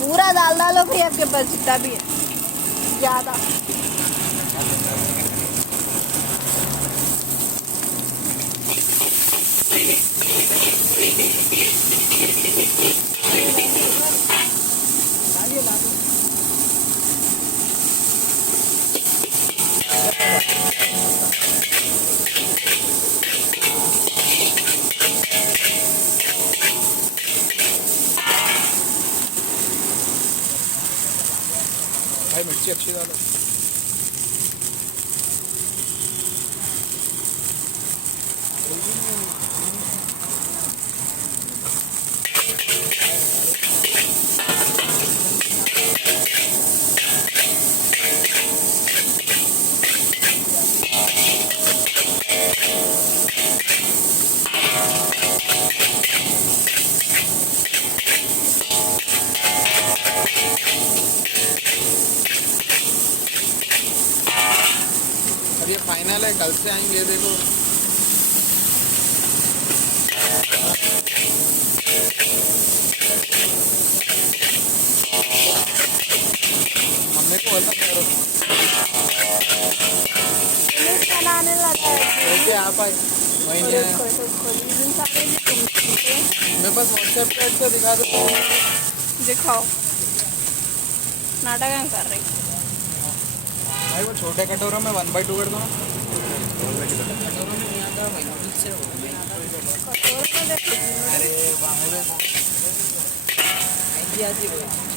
पूरा दाल डालो भाई, आपके पास जितना भी है ज़्यादा। भाई मिर्ची अच्छी डालो। ये फाइनल है, कल से आएंगे देखो। मम्मी को बोलता करो बनाने लगा है आप आए वही नहीं आया। मेरे पास व्हाट्सएप पे से दिखा दो। दिखाओ, नाटक कर रही। भाई वो छोटे कटोरों में 1/2 कर दो ना। कटोरों में नहीं आता भाई, नूडल्स से कटोरे में देखो। अरे आती है